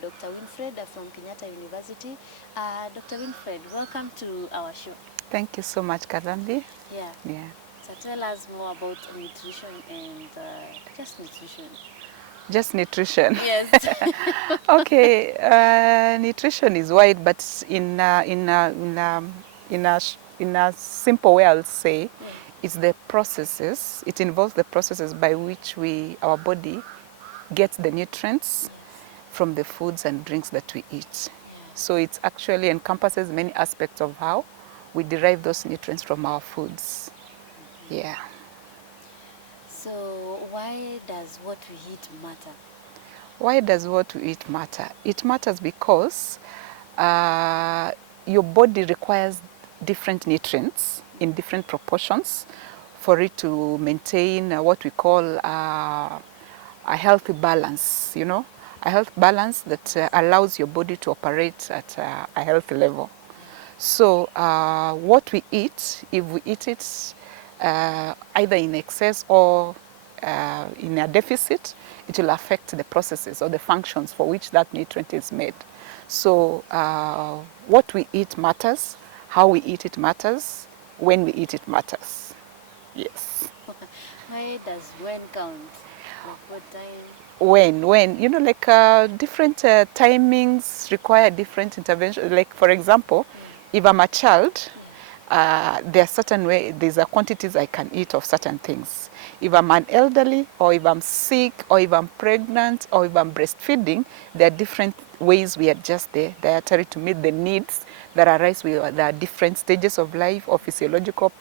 Dr. Winfred from Kenyatta University. Dr. Winfred, welcome to our show. Thank you so much, Karambi. Yeah. Yeah. So tell us more about nutrition and just nutrition. Just nutrition. Yes. Okay. Nutrition is wide, but in a simple way, I'll say, Yeah. it's the processes. It involves the processes by which our body gets the nutrients from the foods and drinks that we eat. So it actually encompasses many aspects of how we derive those nutrients from our foods. Yeah. So why does what we eat matter? Why does what we eat matter? It matters because your body requires different nutrients in different proportions for it to maintain what we call a healthy balance, a health balance that allows your body to operate at a healthy level. So what we eat, if we eat it either in excess or in a deficit, it will affect the processes or the functions for which that nutrient is made. So what we eat matters, how we eat it matters, when we eat it matters. Yes. Why does when count? Like what time? When different timings require different intervention. Like for example, if I'm a child, there are there's a quantities I can eat of certain things. If I'm an elderly, or if I'm sick, or if I'm pregnant, or if I'm breastfeeding, there are different ways we adjust the dietary to meet the needs that arise with the different stages of life, or physiological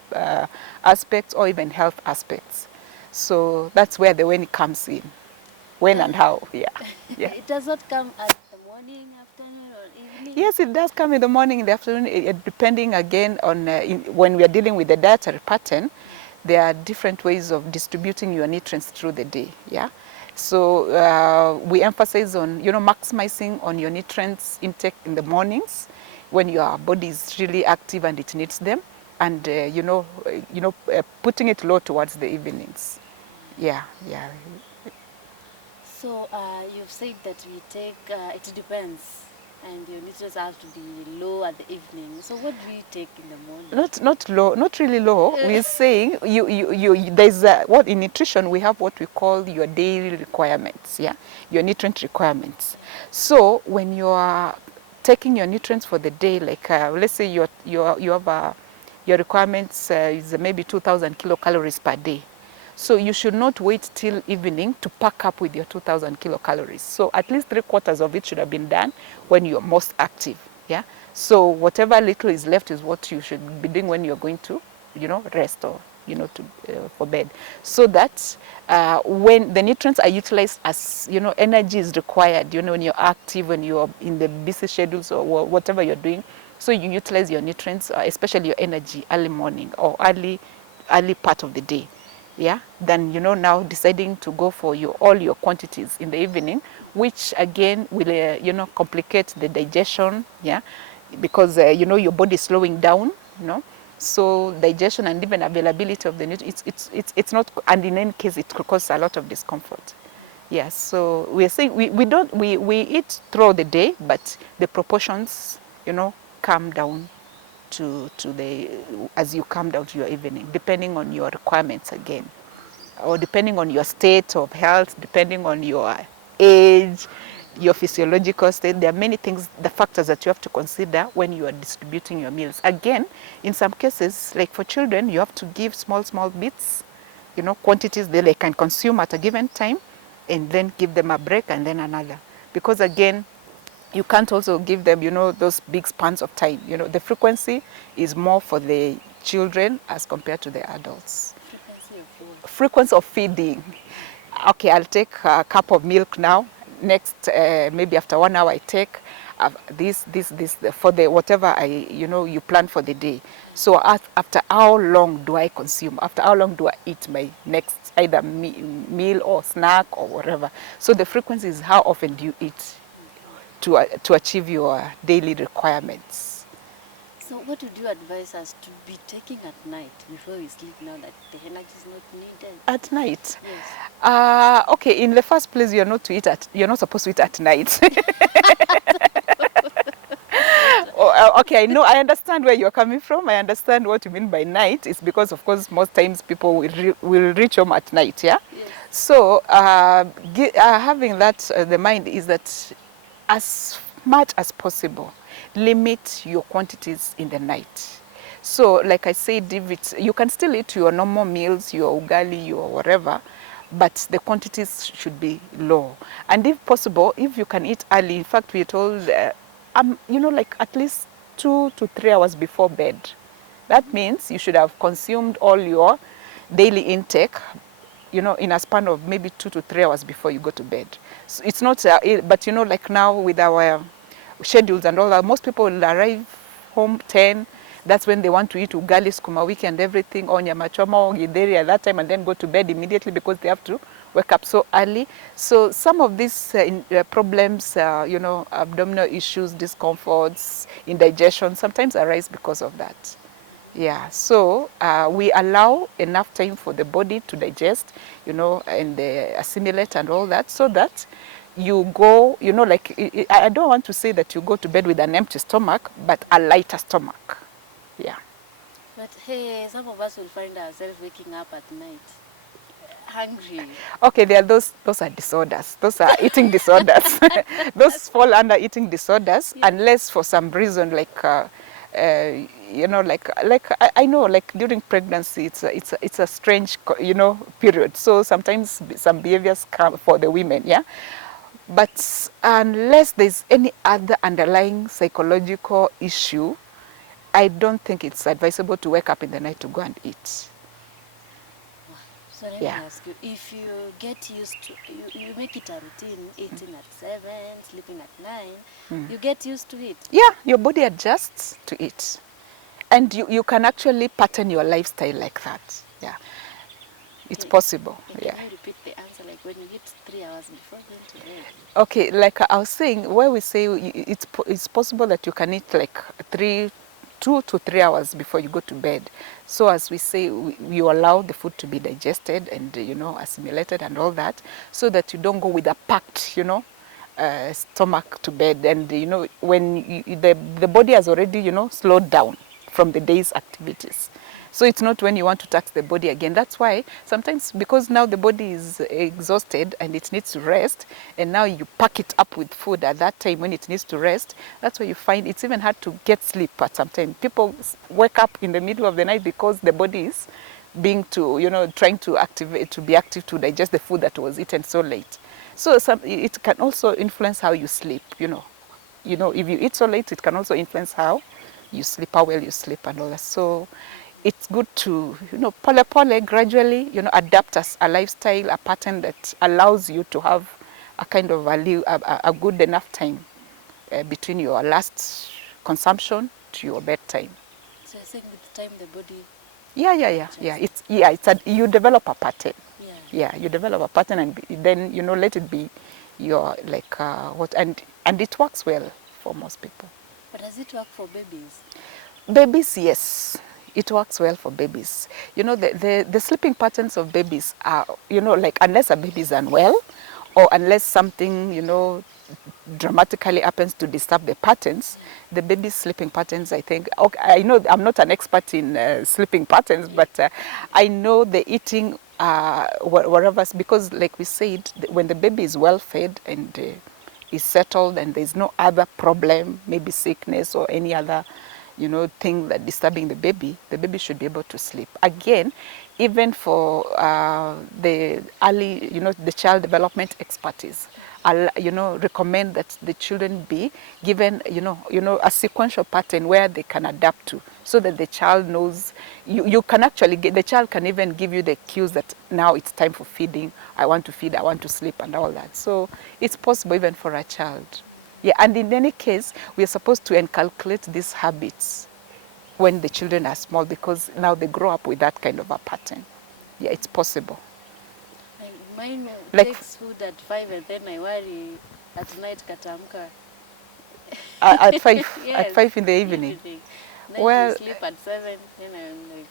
aspects, or even health aspects. So that's where the when comes in. When and how, yeah. It does not come at the morning, afternoon, or evening? Yes, it does come in the morning, in the afternoon, depending again on when we are dealing with the dietary pattern, there are different ways of distributing your nutrients through the day, yeah. So we emphasize on, maximizing on your nutrients intake in the mornings when your body is really active and it needs them, and putting it low towards the evenings. Yeah, yeah. So you've said that we take, it depends, and your nutrients have to be low at the evening. So what do you take in the morning? Not low, not really low. We're saying there's what in nutrition we have what we call your daily requirements, yeah, your nutrient requirements. So when you are taking your nutrients for the day, like let's say you have your requirements is maybe 2,000 kilocalories per day. So you should not wait till evening to pack up with your 2,000 kilocalories. So at least 3/4 of it should have been done when you're most active. Yeah. So whatever little is left is what you should be doing when you're going to, rest or, for bed. So that when the nutrients are utilized as, energy is required, when you're active, when you're in the busy schedules or whatever you're doing. So you utilize your nutrients, especially your energy, early morning or early part of the day. Yeah, then now deciding to go for all your quantities in the evening, which again will complicate the digestion. Yeah, because your body is slowing down. So digestion and even availability of the nutrients, it's not, and in any case it could cause a lot of discomfort. Yeah, so we are saying we eat throughout the day, but the proportions come down to the as you come down to your evening, depending on your requirements again, or depending on your state of health, depending on your age, your physiological state. There are many things, the factors that you have to consider when you are distributing your meals. Again, in some cases, like for children, you have to give small bits, quantities that they can consume at a given time, and then give them a break and then another. Because again, you can't also give them, those big spans of time. The frequency is more for the children as compared to the adults. Frequency of what? Frequency of feeding. Okay, I'll take a cup of milk now. Next, maybe after 1 hour, I take this for the whatever you plan for the day. So after how long do I consume? After how long do I eat my next either meal or snack or whatever? So the frequency is how often do you eat to achieve your daily requirements. So what would you advise us to be taking at night before we sleep now that the energy is not needed? At night? Yes. Okay, in the first place, you're not supposed to eat at night. Okay, I know, I understand where you're coming from. I understand what you mean by night. It's because, of course, most times people will reach home at night, yeah? Yes. So, having that, the mind is that as much as possible, limit your quantities in the night. So, like I said, if you can still eat your normal meals, your ugali, your whatever, but the quantities should be low. And if possible, if you can eat early, in fact, we're told, like at least 2 to 3 hours before bed. That means you should have consumed all your daily intake, in a span of maybe 2 to 3 hours before you go to bed. So it's not, but like now with our schedules and all that, most people will arrive home 10. That's when they want to eat ugali, sukuma wiki and everything, or nyama choma or githeri at that time, and then go to bed immediately because they have to wake up so early. So some of these problems, abdominal issues, discomforts, indigestion, sometimes arise because of that. Yeah, so we allow enough time for the body to digest, and assimilate and all that, so that you go, like, I don't want to say that you go to bed with an empty stomach, but a lighter stomach. Yeah. But hey, some of us will find ourselves waking up at night hungry. Okay, there are those are disorders. Those are eating disorders. Those fall under eating disorders, Yeah. unless for some reason, like I know, like during pregnancy, it's a strange period. So sometimes some behaviors come for the women, yeah. But unless there's any other underlying psychological issue, I don't think it's advisable to wake up in the night to go and eat. So let me Yeah. ask you, if you get used to, you make it a routine, eating at 7, sleeping at 9, you get used to it. Yeah, your body adjusts to it. And you can actually pattern your lifestyle like that. Yeah. It's Okay. possible. And Yeah. can you repeat the answer, like when you eat 3 hours before going to bed? Okay, like I was saying, where we say it's possible that you can eat like 2 to 3 hours before you go to bed. So as we say, you allow the food to be digested and assimilated and all that, so that you don't go with a packed stomach to bed. And when the body has already slowed down from the day's activities. So it's not when you want to tax the body again. That's why sometimes, because now the body is exhausted and it needs to rest, and now you pack it up with food at that time when it needs to rest, that's why you find it's even hard to get sleep at some time. People wake up in the middle of the night because the body is trying to be active to digest the food that was eaten so late. So it can also influence how you sleep, if you eat so late, it can also influence how you sleep, how well you sleep and all that. So it's good to, pole gradually, adapt a lifestyle, a pattern that allows you to have a kind of a good enough time between your last consumption to your bedtime. So you're saying with time the body Yeah. adjusts. You develop a pattern. Yeah. Yeah, you develop a pattern, and then let it be your and it works well for most people. But does it work for babies? Babies, yes, it works well for babies. The sleeping patterns of babies are, like, unless a baby is unwell, or unless something, dramatically happens to disturb the patterns, the baby's sleeping patterns, I think, okay, I know I'm not an expert in sleeping patterns, but I know the eating, whatever, because like we said, when the baby is well fed and is settled and there's no other problem, maybe sickness or any other thing that disturbing the baby should be able to sleep. Again, even for the early, the child development expertise, I'll, recommend that the children be given, a sequential pattern where they can adapt to, so that the child knows, you can actually the child can even give you the cues that now it's time for feeding, I want to feed, I want to sleep and all that. So it's possible even for a child. Yeah, and in any case, we are supposed to inculcate these habits when the children are small, because now they grow up with that kind of a pattern. Yeah, it's possible. Mine Like takes food at 5 and then I worry at night katamka. at 5, at Yes, 5 in the evening. Then she Well, sleep at 7, then I'm like,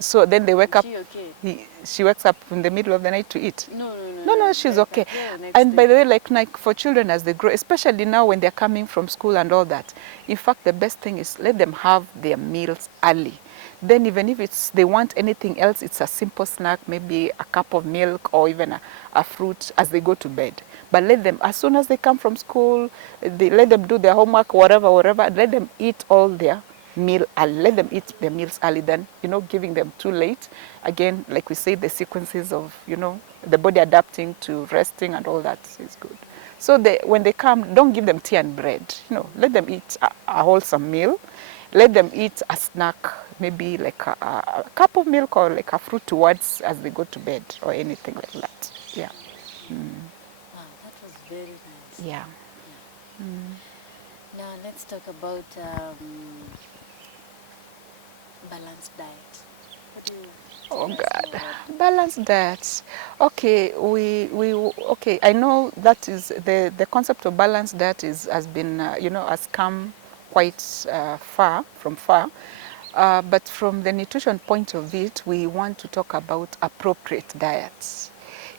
so then they wake is up, she okay? she wakes up in the middle of the night to eat. No, no, no, No, no. no, she's Like okay. at the next And by day. the way, like for children as they grow, especially now when they're coming from school and all that, in fact, the best thing is let them have their meals early. Then even if it's they want anything else, it's a simple snack, maybe a cup of milk or even a fruit as they go to bed. But let them, as soon as they come from school, they let them do their homework, whatever, whatever. Let them eat all their meal early. Let them eat their meals early. Then giving them too late. Again, like we say, the sequences of the body adapting to resting and all that is good. So when they come, don't give them tea and bread. Let them eat a wholesome meal. Let them eat a snack, maybe like a cup of milk or like a fruit towards as they go to bed or anything like that. Yeah. Wow, that was very nice. Yeah. Yeah. Now let's talk about balanced diet. What do you Oh tell us God, more about? balanced diet. Okay, okay. I know that is the concept of balanced diet has been has come quite far. But from the nutrition point of view, we want to talk about appropriate diets.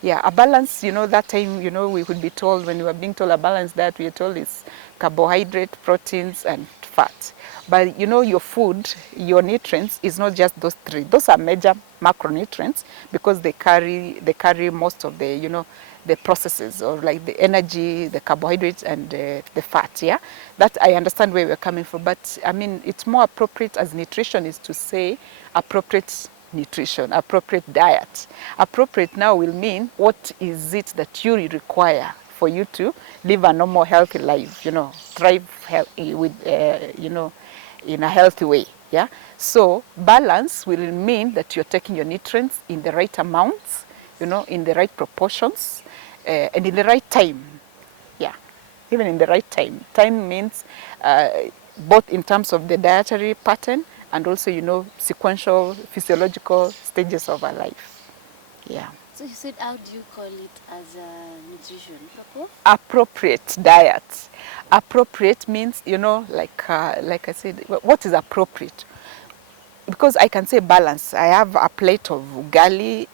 Yeah, a balance, that time, we would be told when we were being told a balanced diet, we are told it's carbohydrate, proteins, and fat. But your food, your nutrients is not just those three. Those are major macronutrients because they carry most of the processes or like the energy, the carbohydrates, and the fat. Yeah, that I understand where we're coming from. But I mean, it's more appropriate as nutritionists to say appropriate nutrition, appropriate diet. Appropriate now will mean what is it that you require for you to live a normal healthy life, thrive with, in a healthy way. Yeah. So balance will mean that you're taking your nutrients in the right amounts, in the right proportions, and in the right time. Yeah, even in the right time. Time means both in terms of the dietary pattern and also, sequential physiological stages of our life. Yeah. So you said, how do you call it as a nutrition? Appropriate diet. Appropriate means, like I said, what is appropriate? Because I can say balance. I have a plate of ugali,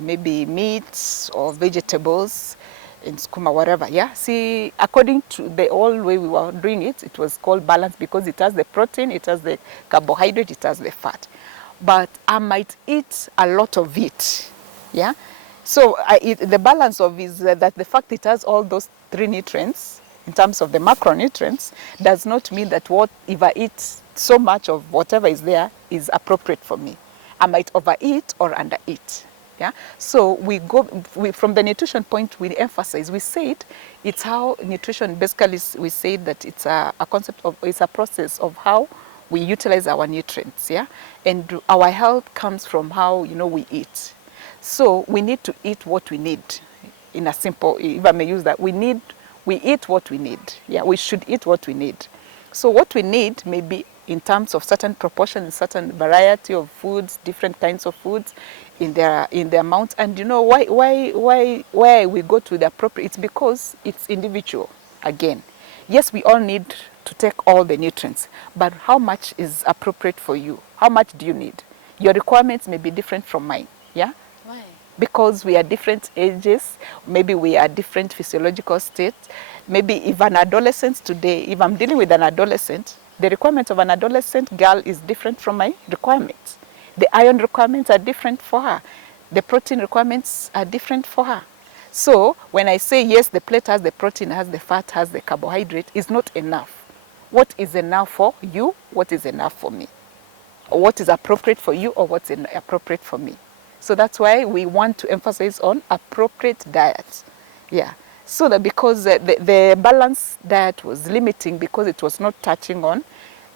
maybe meats or vegetables in skuma, whatever. Yeah. See, according to the old way we were doing it, it was called balance because it has the protein, it has the carbohydrate, it has the fat. But I might eat a lot of it. Yeah. So the balance of is that the fact it has all those three nutrients in terms of the macronutrients does not mean that what if I eat so much of whatever is there is appropriate for me. I might overeat or undereat. Yeah. So from the nutrition point, we emphasize, we say it's how nutrition basically, we say that it's a concept of, it's a process of how we utilize our nutrients. Yeah. And our health comes from how, we eat. So we need to eat what we need. In a simple, if I may use that, we eat what we need. Yeah, we should eat what we need. So what we need may be in terms of certain proportion, certain variety of foods, different kinds of foods, in their amount. And why we go to the appropriate? It's because it's individual. Again, yes, we all need to take all the nutrients, but how much is appropriate for you? How much do you need? Your requirements may be different from mine. Yeah. Why? Because we are different ages, maybe we are different physiological states. Maybe if an adolescent today, if I'm dealing with an adolescent, the requirements of an adolescent girl is different from my requirements. The iron requirements are different for her. The protein requirements are different for her. So when I say yes, the plate has the protein, has the fat, has the carbohydrate, is not enough. What is enough for you? What is enough for me? Or what is appropriate for you or what's appropriate for me? So that's why we want to emphasize on appropriate diet. Yeah. So that because the balanced diet was limiting because it was not touching on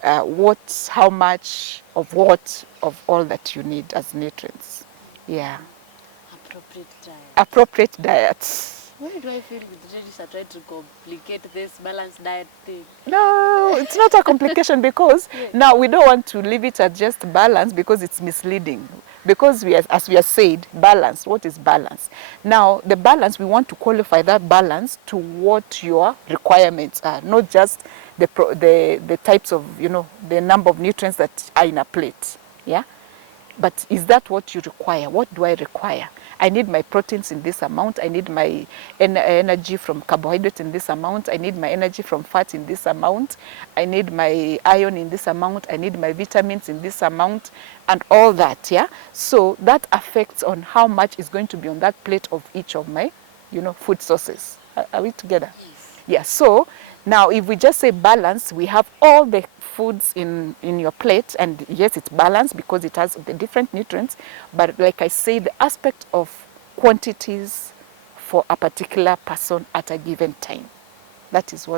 how much of what of all that you need as nutrients. Yeah. Appropriate diet. Appropriate diets. Why do I feel nutritionists are trying to complicate this balanced diet thing? No, it's not a complication because Yeah. now we don't want to leave it at just balance because it's misleading. because as we have said, balance. What is balance? Now, the balance, we want to qualify that balance to what your requirements are, not just the types of, the number of nutrients that are in a plate. Yeah. But is that what you require? What do I require? I need my proteins in this amount. I need my energy from carbohydrates in this amount. I need my energy from fats in this amount. I need my iron in this amount. I need my vitamins in this amount, and all that. Yeah. So that affects on how much is going to be on that plate of each of my, food sources. Are we together? Yes. Yeah. So now, if we just say balance, we have all the foods in your plate, and yes, it's balanced because it has the different nutrients, but like I say, the aspect of quantities for a particular person at a given time, that is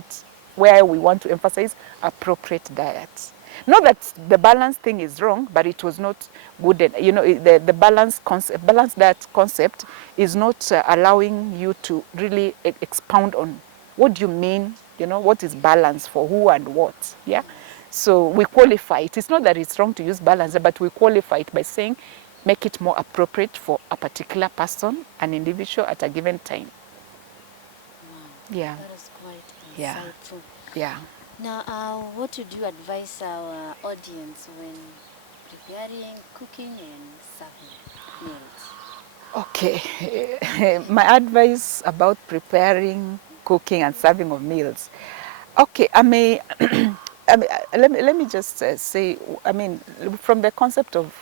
where we want to emphasize appropriate diet. Not that the balance thing is wrong, but it was not good. The balanced diet concept is not allowing you to really expound on what do you mean, what is balance for who and what. Yeah. So we qualify it. It's not that it's wrong to use balance, but we qualify it by saying make it more appropriate for a particular person, an individual at a given time. Wow. Yeah. That is quite Yeah. insightful. Yeah. Now, what would you advise our audience when preparing, cooking, and serving meals? Okay. My advice about preparing, cooking, and serving of meals. Okay, let me just say, from the concept of,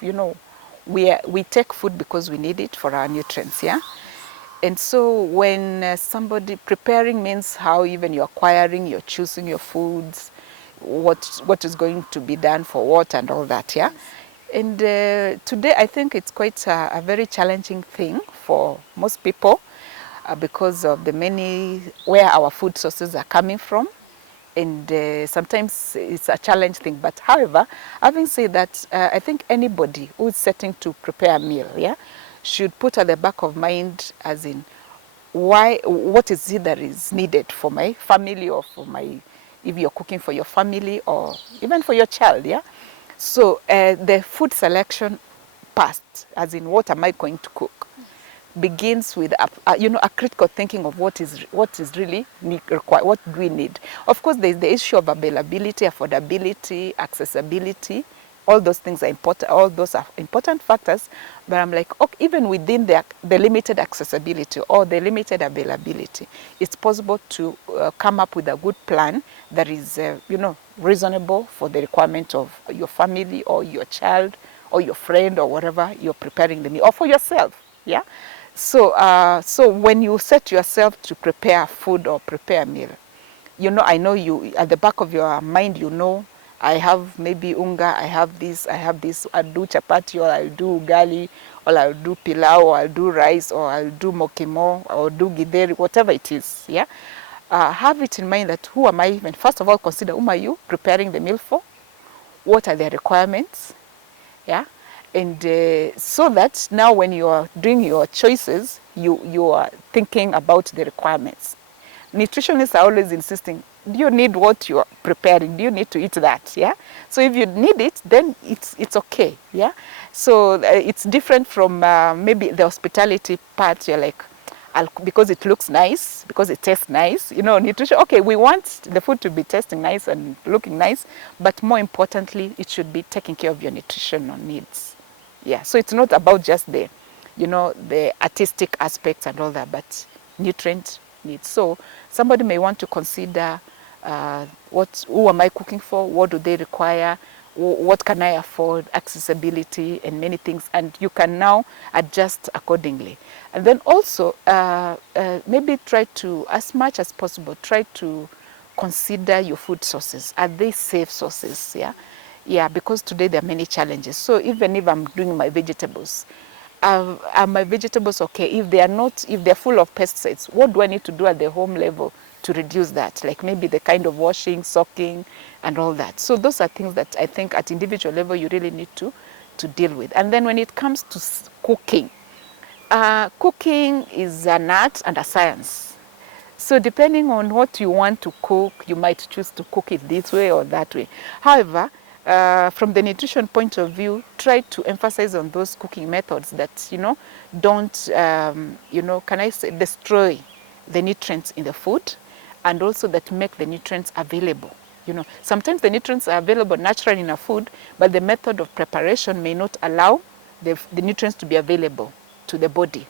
we take food because we need it for our nutrients, yeah? And so when somebody preparing means how even you're acquiring, you're choosing your foods, what is going to be done for what and all that, yeah? Yes. And today I think it's quite a very challenging thing for most people because of the many, where our food sources are coming from. And sometimes it's a challenge thing. But however, having said that, I think anybody who is setting to prepare a meal, yeah, should put at the back of mind as in what is it that is needed for my family or for my, if you're cooking for your family or even for your child, yeah. So the food selection past, as in what am I going to cook, begins with a critical thinking of what is really required, what do we need. Of course, there's the issue of availability, affordability, accessibility. All those things are important. All those are important factors. But I'm like, okay, even within the limited accessibility or the limited availability, it's possible to come up with a good plan that is, reasonable for the requirement of your family or your child or your friend or whatever you're preparing the meal, or for yourself. Yeah. So when you set yourself to prepare food or prepare a meal, I know you at the back of your mind, I have maybe unga, I have this, I'll do chapati, or I'll do ugali, or I'll do pilau, or I'll do rice, or I'll do mokimo, or do githeri, whatever it is. Yeah. Have it in mind that who am I even? First of all, consider whom are you preparing the meal for? What are their requirements? Yeah. And so that now when you are doing your choices, you are thinking about the requirements. Nutritionists are always insisting, do you need what you're preparing? Do you need to eat that? Yeah. So if you need it, then it's okay. Yeah. So it's different from maybe the hospitality part. You're like, because it looks nice, because it tastes nice. Nutrition, okay, we want the food to be tasting nice and looking nice, but more importantly, it should be taking care of your nutritional needs. Yeah, so it's not about just the artistic aspects and all that, but nutrient needs. So somebody may want to consider who am I cooking for? What do they require? What can I afford? Accessibility and many things, and you can now adjust accordingly. And then also maybe try to, as much as possible, try to consider your food sources. Are they safe sources? Yeah. Yeah, because today there are many challenges. So even if I'm doing my vegetables, are my vegetables okay? If they are not, if they're full of pesticides, what do I need to do at the home level to reduce that? Like maybe the kind of washing, soaking, and all that. So those are things that I think at individual level you really need to deal with. And then when it comes to cooking, cooking is an art and a science. So depending on what you want to cook, you might choose to cook it this way or that way. However, from the nutrition point of view, try to emphasize on those cooking methods that, don't, can I say, destroy the nutrients in the food, and also that make the nutrients available. Sometimes the nutrients are available naturally in a food, but the method of preparation may not allow the nutrients to be available to the body.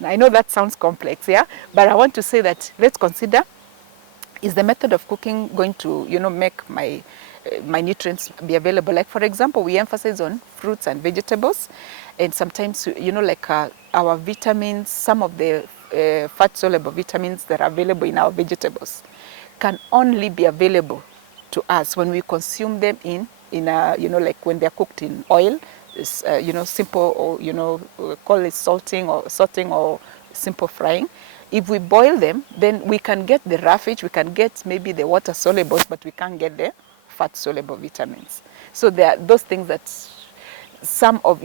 Now, I know that sounds complex, yeah, but I want to say that let's consider, is the method of cooking going to, make my nutrients be available? Like, for example, we emphasize on fruits and vegetables, and sometimes, like our vitamins, some of the fat-soluble vitamins that are available in our vegetables can only be available to us when we consume them in a, like when they're cooked in oil, simple, or, call it salting or simple frying. If we boil them, then we can get the roughage, we can get maybe the water solubles, but we can't get the fat soluble vitamins. So there are those things that some of,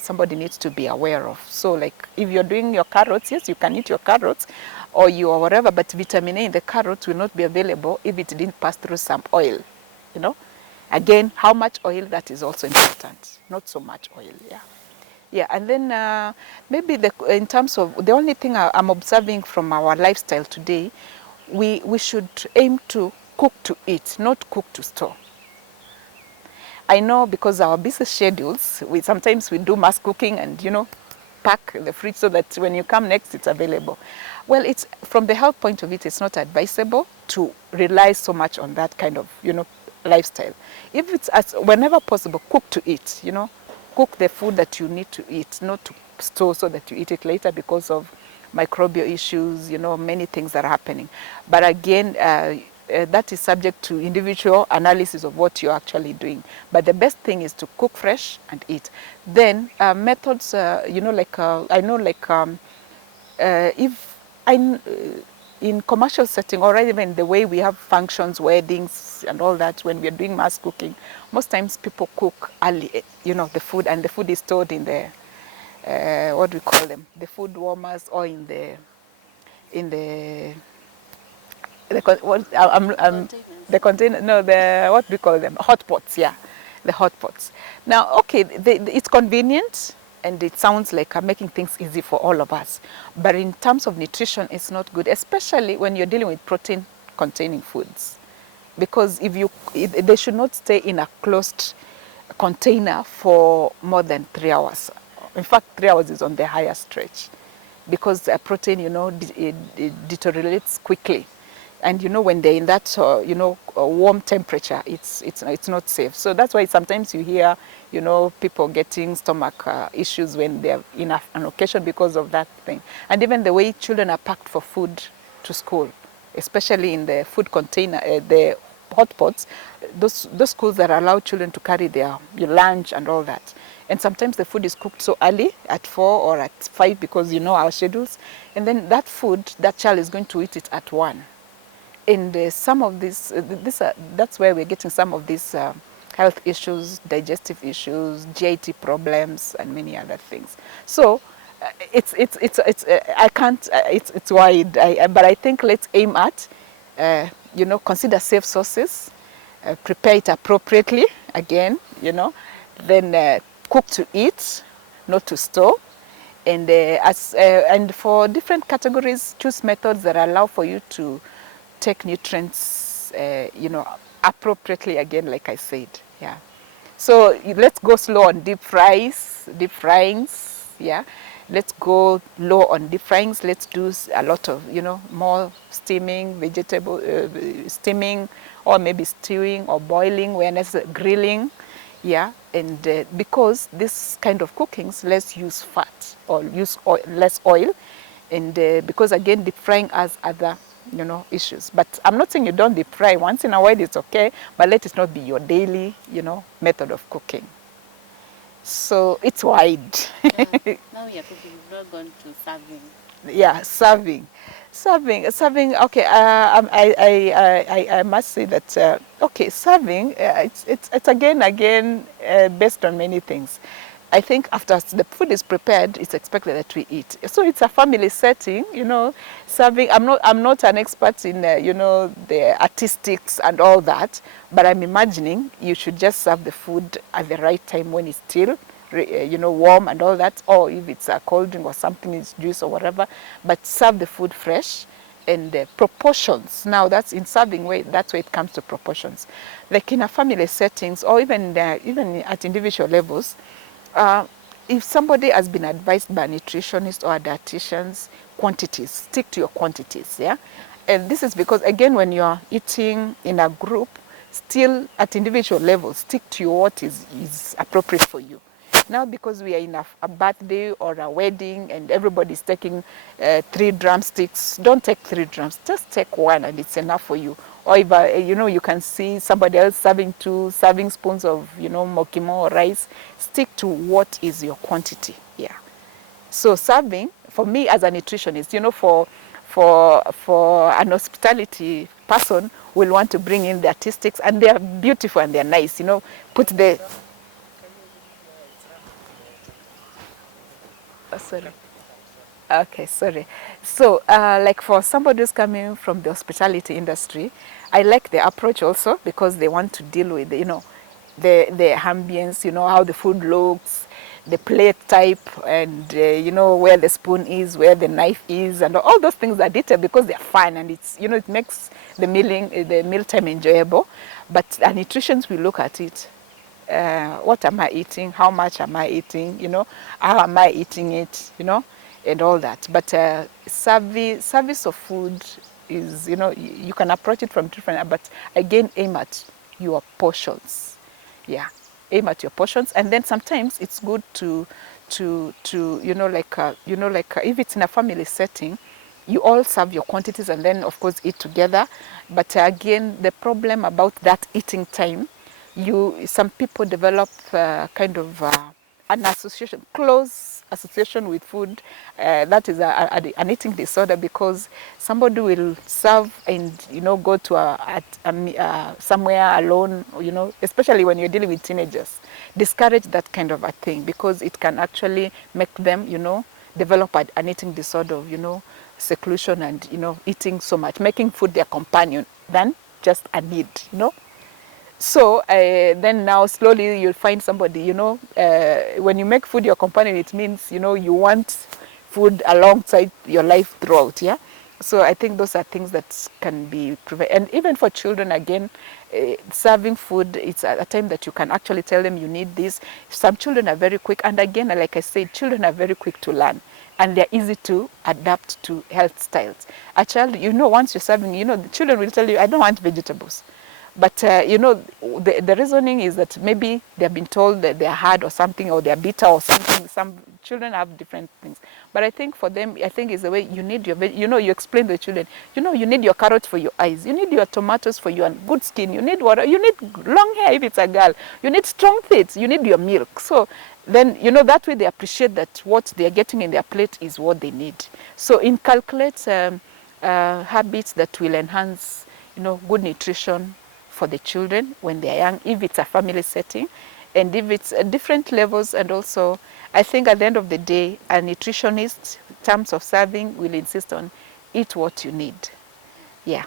somebody needs to be aware of. So like if you're doing your carrots, yes, you can eat your carrots or your whatever, but vitamin A in the carrots will not be available if it didn't pass through some oil, Again, how much oil, that is also important. Not so much oil, yeah. Yeah, and then maybe in terms of, the only thing I'm observing from our lifestyle today, we should aim to cook to eat, not cook to store. I know because our busy schedules, sometimes we do mass cooking and, pack the fridge so that when you come next, it's available. Well, it's from the health point of view, it's not advisable to rely so much on that kind of, lifestyle. If it's whenever possible, cook to eat, cook the food that you need to eat, not to store so that you eat it later because of microbial issues, many things that are happening. But again, that is subject to individual analysis of what you're actually doing. But the best thing is to cook fresh and eat. Then methods, I know, like if I, in commercial setting, or even the way we have functions, weddings and all that, when we're doing mass cooking, most times people cook early, the food, and the food is stored in the, what do we call them, the food warmers, or in the Containers. the container, no, the, what do we call them, hot pots, yeah, the hot pots. Now, okay, it's convenient and it sounds like making things easy for all of us, but in terms of nutrition, it's not good, especially when you're dealing with protein containing foods, because they should not stay in a closed container for more than 3 hours. In fact, 3 hours is on the higher stretch, because protein, it deteriorates quickly. And when they're in that, warm temperature, it's not safe. So that's why sometimes you hear, people getting stomach issues when they're in an occasion because of that thing. And even the way children are packed for food to school, especially in the food container, the hot pots, those schools that allow children to carry their lunch and all that. And sometimes the food is cooked so early, at 4 or at 5, because our schedules. And then that food, that child is going to eat it at 1. And some of that's where we're getting some of these health issues, digestive issues, GIT problems, and many other things. So I can't. It's wide. But I think let's aim at, consider safe sources, prepare it appropriately. Again, then cook to eat, not to store. And for different categories, choose methods that allow for you to take nutrients, appropriately, again, like I said, yeah. So let's go slow on deep fryings, yeah. Let's go low on deep fryings. Let's do a lot of, more steaming, steaming, or maybe stewing or boiling, where necessary, grilling, yeah. And because this kind of cookings, let's use fat or use less oil, and because again, deep frying has other issues. But I'm not saying you don't deep fry. Once in a while, it's okay, but let it not be your daily, method of cooking. So it's wide. Yeah. Now we are cooking. We've not gone to serving. Yeah, serving. Okay, I must say that okay, serving. It's again based on many things. I think after the food is prepared, it's expected that we eat. So it's a family setting, you know, serving. I'm not an expert in, you know, the artistics and all that, but I'm imagining you should just serve the food at the right time when it's still, you know, warm and all that, or if it's a cold drink or something, it's juice or whatever, but serve the food fresh. And proportions, now that's in serving way, that's where it comes to proportions. Like in a family settings, or even even at individual levels, if somebody has been advised by a nutritionist or a dietitians, quantities, stick to your quantities, yeah? And this is because, again, when you're eating in a group, still at individual levels, stick to what is appropriate for you. Now, because we are in a birthday or a wedding and everybody's taking 3 drumsticks, don't take 3 drums. Just take one and it's enough for you. Or if, you know, you can see somebody else serving 2 serving spoons of, you know, mokimo or rice, stick to what is your quantity. Yeah. So serving, for me as a nutritionist, you know, for an hospitality person will want to bring in the artistics, and they are beautiful and they're nice, you know, put the... Oh, sorry. Okay, sorry. So, like for somebody who's coming from the hospitality industry, I like the approach also because they want to deal with, you know, the ambience, you know, how the food looks, the plate type, and you know, where the spoon is, where the knife is, and all those things are detailed because they're fun and it's, you know, it makes the mealtime enjoyable. But nutritions will look at it. What am I eating? How much am I eating? You know, how am I eating it? You know, and all that. But service of food is, you know, you can approach it from different. But again, aim at your portions. Yeah, aim at your portions, and then sometimes it's good to you know, like if it's in a family setting, you all serve your quantities and then of course eat together. But again, the problem about that eating time, some people develop kind of an association, close association with food. That is an eating disorder because somebody will serve and, you know, go to somewhere alone, you know, especially when you're dealing with teenagers. Discourage that kind of a thing because it can actually make them, you know, develop an eating disorder of, you know, seclusion and, you know, eating so much, making food their companion than just a need, you know. So then now slowly you'll find somebody, you know, when you make food your companion, it means, you know, you want food alongside your life throughout, yeah? So I think those are things that can be prevented. And even for children, again, serving food, it's a time that you can actually tell them you need this. Some children are very quick. And again, like I said, children are very quick to learn. And they're easy to adapt to health styles. A child, you know, once you're serving, you know, the children will tell you, I don't want vegetables. But, you know, the reasoning is that maybe they've been told that they're hard or something, or they're bitter or something. Some children have different things. But I think for them, I think it's the way you need you know, you explain to the children, you know, you need your carrots for your eyes. You need your tomatoes for your good skin. You need water. You need long hair if it's a girl. You need strong teeth. You need your milk. So then, you know, that way they appreciate that what they're getting in their plate is what they need. So inculcate habits that will enhance, you know, good nutrition for the children when they're young, if it's a family setting, and if it's at different levels. And also, I think at the end of the day, a nutritionist, in terms of serving, will insist on eat what you need. Yeah.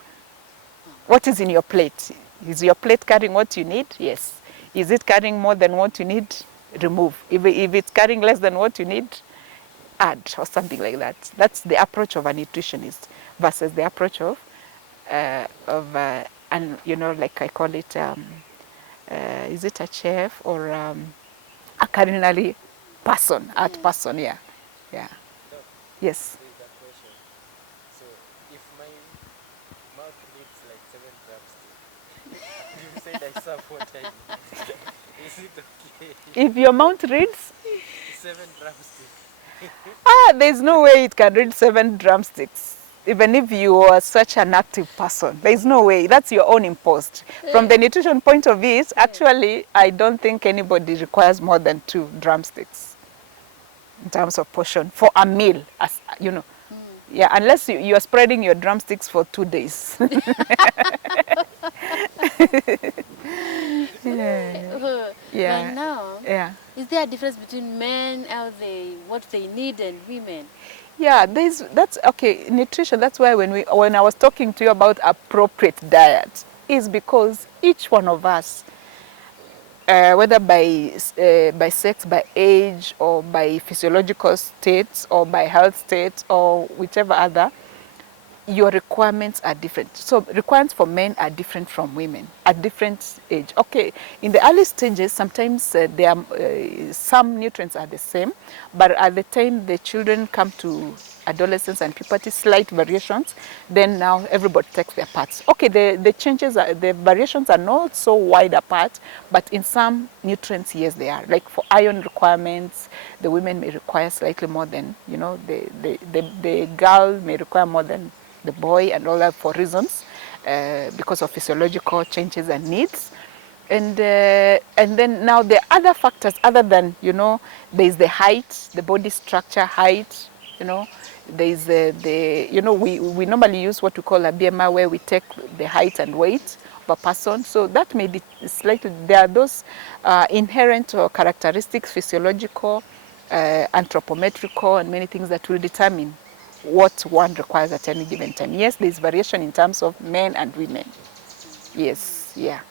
What is in your plate? Is your plate carrying what you need? Yes. Is it carrying more than what you need? Remove. If it's carrying less than what you need, add, or something like that. That's the approach of a nutritionist versus the approach of and, you know, like I call it, is it a chef or a culinary person, art person? Yeah, yeah. No, Yes. there is a question. So, if my mouth needs like 7 drumsticks, you said I serve 4 times. Is it okay? If your mouth reads, 7 drumsticks. there's no way it can read 7 drumsticks. Even if you are such an active person, there's no way. That's your own imposed. From the nutrition point of view, actually, I don't think anybody requires more than 2 drumsticks in terms of portion for a meal, as you know. Yeah, unless you are spreading your drumsticks for 2 days. Yeah. But Yeah. now, Yeah. is there a difference between men, what they need, and women? Yeah, that's okay. Nutrition. That's why when I was talking to you about appropriate diet, is because each one of us, whether by sex, by age, or by physiological states, or by health states, or whichever other, your requirements are different. So requirements for men are different from women at different age. Okay, in the early stages, sometimes some nutrients are the same, but at the time the children come to adolescence and puberty, slight variations, then now everybody takes their parts. Okay, the variations are not so wide apart, but in some nutrients, yes, they are. Like for iron requirements, the women may require slightly more than, the girl may require more than the boy, and all that for reasons, because of physiological changes and needs. And then now the other factors other than, there is the height, the body structure, height, there is we normally use what we call a BMI, where we take the height and weight of a person. So that may be slightly, there are those inherent or characteristics, physiological, anthropometrical, and many things that will determine what one requires at any given time. Yes, there's variation in terms of men and women. Yes, yeah.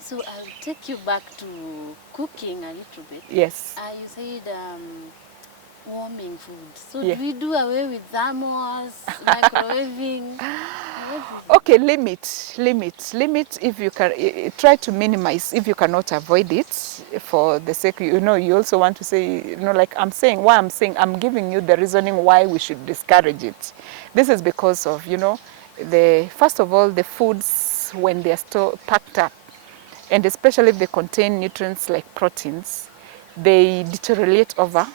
So I'll take you back to cooking a little bit. Yes. You said warming food. So Yeah. do we do away with thermos, microwaving, and everything? Okay, limit if you can. Try to minimize if you cannot avoid it, for the sake, you also want to say, like I'm saying, I'm giving you the reasoning why we should discourage it. This is because of, first of all, the foods, when they are packed up, and especially if they contain nutrients like proteins, they deteriorate over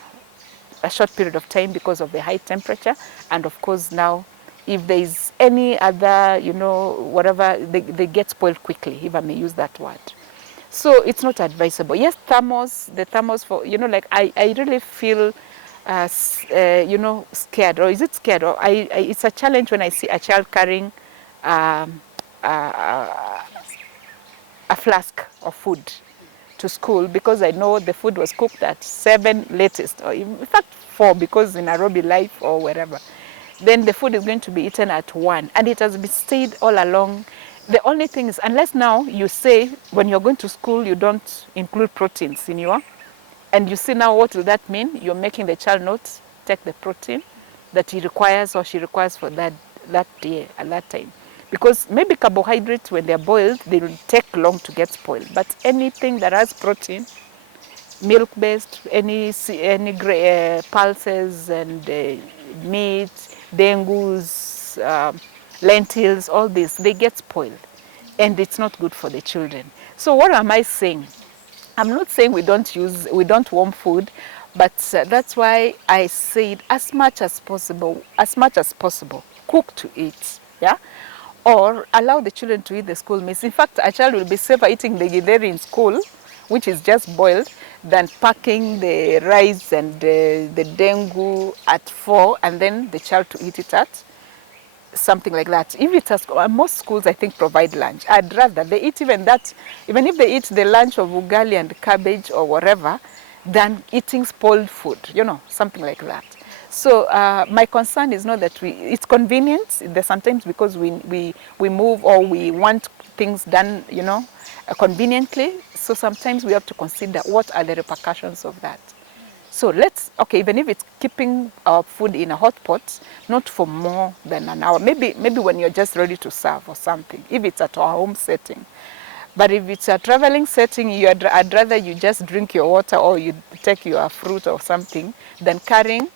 a short period of time because of the high temperature. And of course now, if there is any other, whatever, they get spoiled quickly, if I may use that word. So it's not advisable. Yes, the thermos for, like I really feel, scared, or is it scared? Or it's a challenge when I see a child carrying um, uh, a flask of food to school, because I know the food was cooked at 7 latest, or in fact 4, because in Nairobi life or wherever. Then the food is going to be eaten at 1, and it has been stayed all along. The only thing is, unless now you say when you're going to school you don't include proteins in your, and you see now what will that mean? You're making the child not take the protein that he requires or she requires for that day at that time. Because maybe carbohydrates, when they're boiled, they will take long to get spoiled. But anything that has protein, milk-based, any pulses and meat, dengus, lentils, all this, they get spoiled. And it's not good for the children. So what am I saying? I'm not saying we don't warm food, but that's why I said as much as possible, cook to eat, yeah? Or allow the children to eat the school meals. In fact, a child will be safer eating the githeri in school, which is just boiled, than packing the rice and the dengu at 4, and then the child to eat it at something like that. If it's most schools, I think, provide lunch. I'd rather they eat even that, even if they eat the lunch of ugali and cabbage or whatever, than eating spoiled food, something like that. So my concern is not that it's convenient. There's sometimes because we move, or we want things done, conveniently. So sometimes we have to consider what are the repercussions of that. So even if it's keeping our food in a hot pot, not for more than an hour, maybe when you're just ready to serve or something, if it's at our home setting. But if it's a traveling setting, I'd rather you just drink your water, or you take your fruit or something, than carrying,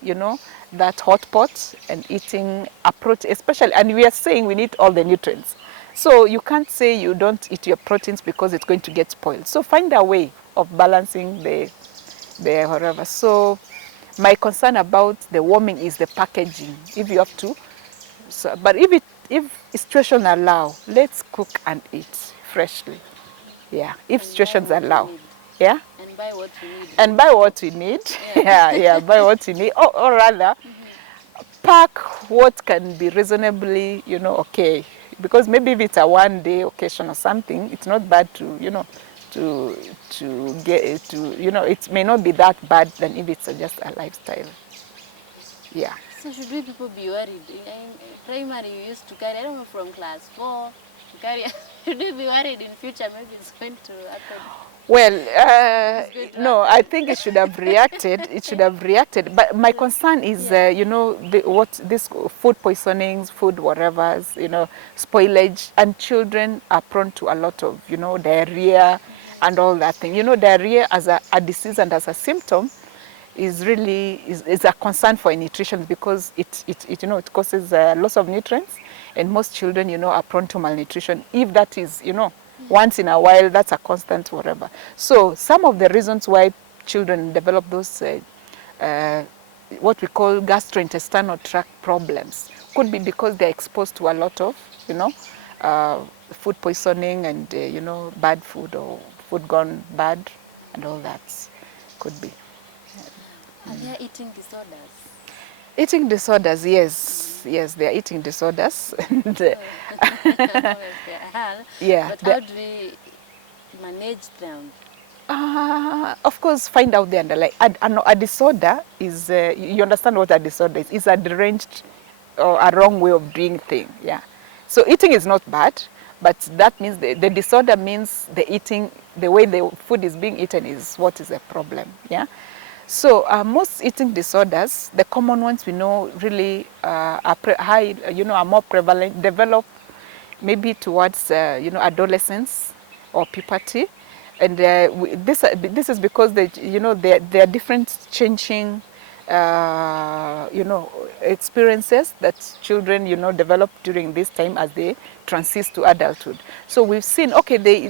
that hot pot and eating a protein, especially, and we are saying we need all the nutrients. So you can't say you don't eat your proteins because it's going to get spoiled. So find a way of balancing the whatever. So my concern about the warming is the packaging. If you have to, but if situations allow, let's cook and eat freshly. Yeah, if situations allow. Yeah. And buy what we need. And buy what we need. Yeah, buy what you need, or rather, pack what can be reasonably, okay. Because maybe if it's a one-day occasion or something, it's not bad to, to get to, you know, it may not be that bad than if it's just a lifestyle. Yeah. So should we people be worried? In primary, you used to carry, I don't know, from class 4 to carry. Should we be worried in future? Maybe it's going to happen. Well, It's going to no, I happen. think it should have reacted. It should have reacted. But my concern is, Yeah. you know, what this food poisonings, food whatevers, you know, spoilage, and children are prone to a lot of, you know, diarrhea and all that thing. You know, diarrhea as a disease and as a symptom is really is a concern for nutrition because it you know it causes loss of nutrients, and most children, you know, are prone to malnutrition. If that is, you know, once in a while, that's a constant whatever. So some of the reasons why children develop those uh, what we call gastrointestinal tract problems could be because they're exposed to a lot of, you know, food poisoning and you know, bad food or food gone bad and all that could be. Are there eating disorders? Eating disorders, yes, yes, they are eating disorders. And, Yes, they are. yeah, But how do we manage them? of course, find out the underlying. A disorder is, you understand what a disorder is? It's a deranged or a wrong way of doing thing. Yeah. So eating is not bad, but that means the disorder means the eating, the way the food is being eaten is what is the problem. Yeah. So most eating disorders, the common ones we know really are high, you know, are more prevalent, develop maybe towards you know, adolescence or puberty, and this is because they, you know, there are different changing you know, experiences that children, you know, develop during this time as they transit to adulthood. So we've seen, okay,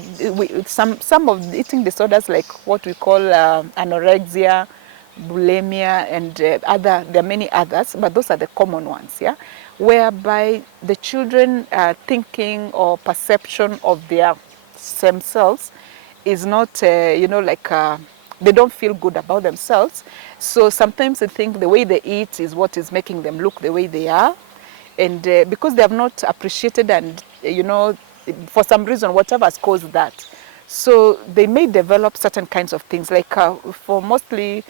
some of the eating disorders like what we call anorexia, bulimia, and there are many others, but those are the common ones, yeah, whereby the children thinking or perception of their themselves is not, you know, like they don't feel good about themselves. So sometimes they think the way they eat is what is making them look the way they are. And because they have not appreciated and, you know, for some reason, whatever has caused that. So they may develop certain kinds of things, like for mostly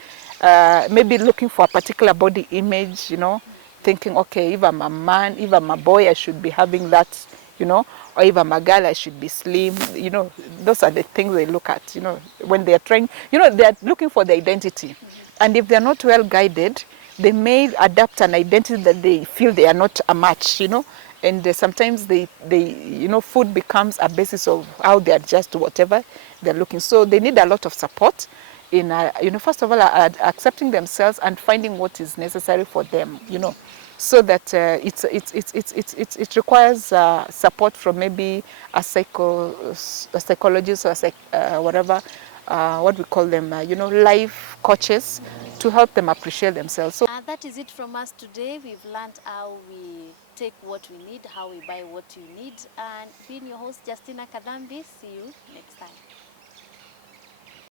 maybe looking for a particular body image, you know, thinking, okay, if I'm a man, if I'm a boy, I should be having that, you know, or if I'm a girl, I should be slim, you know. Those are the things they look at, you know, when they're trying, you know, they're looking for the identity. And if they're not well guided, they may adapt an identity that they feel they are not a match, you know. And sometimes you know, food becomes a basis of how they adjust to whatever they're looking. So they need a lot of support in, you know, first of all, accepting themselves and finding what is necessary for them, you know, so that it requires support from maybe a psychologist or whatever, what we call them, you know, life coaches to help them appreciate themselves. So That is it from us today. We've learned how we take what we need, how we buy what you need. And being your host, Justina Kadambi. See you next time.